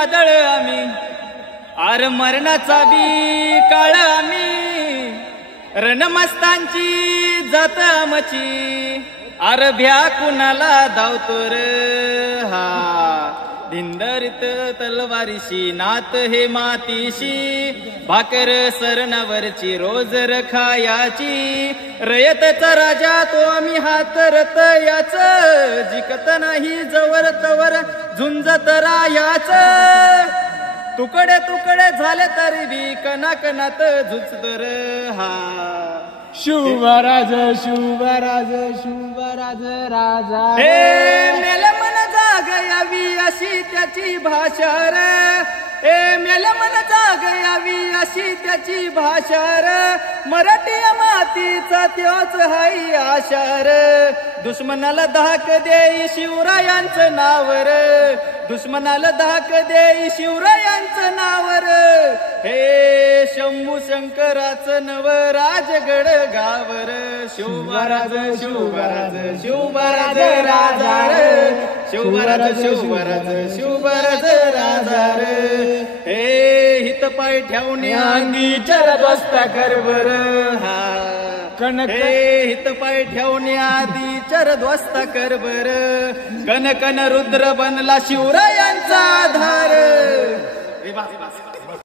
वादळ आम्ही आर मरणाचा बी काळ आम्ही रणमस्तांची जात आमची आर भ्या कुणाला धावतो र हा धिंदरित तलवारीशी नात हे मातीशी भाकर सरणावरची रोज रखायाची रयतेचा राजा तो आम्ही हात रत याच जिकत नाही जवर तवर झुंजत रायाच तुकडे तुकडे झाले तरी बी कणाकणात झुचतर हा शुभराज शुभराज शुभराज राजा हे मेल मन जाग यावी अशी त्याची भाषा र ए मेल मन जाग यावी अशी त्याची भाषा र मराठी मातीचा त्योच हाई आशा र दुश्मनाला धाक देई शिवरायांचं नाव र दुश्मनाला धाक देई शिवरायांचं नाव र हे शंभू शंकराचं नव राजगड गावर शिवराज शिवराज शिवराज राजा रे शिवराज शिवराज शिवराज राजा रे हे हित पाय ठेवून अंगी चरदोस्त करवर हा कनक हे हित पाय ठेवून आधी चरदोस्त करवर कन कन रुद्र बनला शिवरायांचा आधार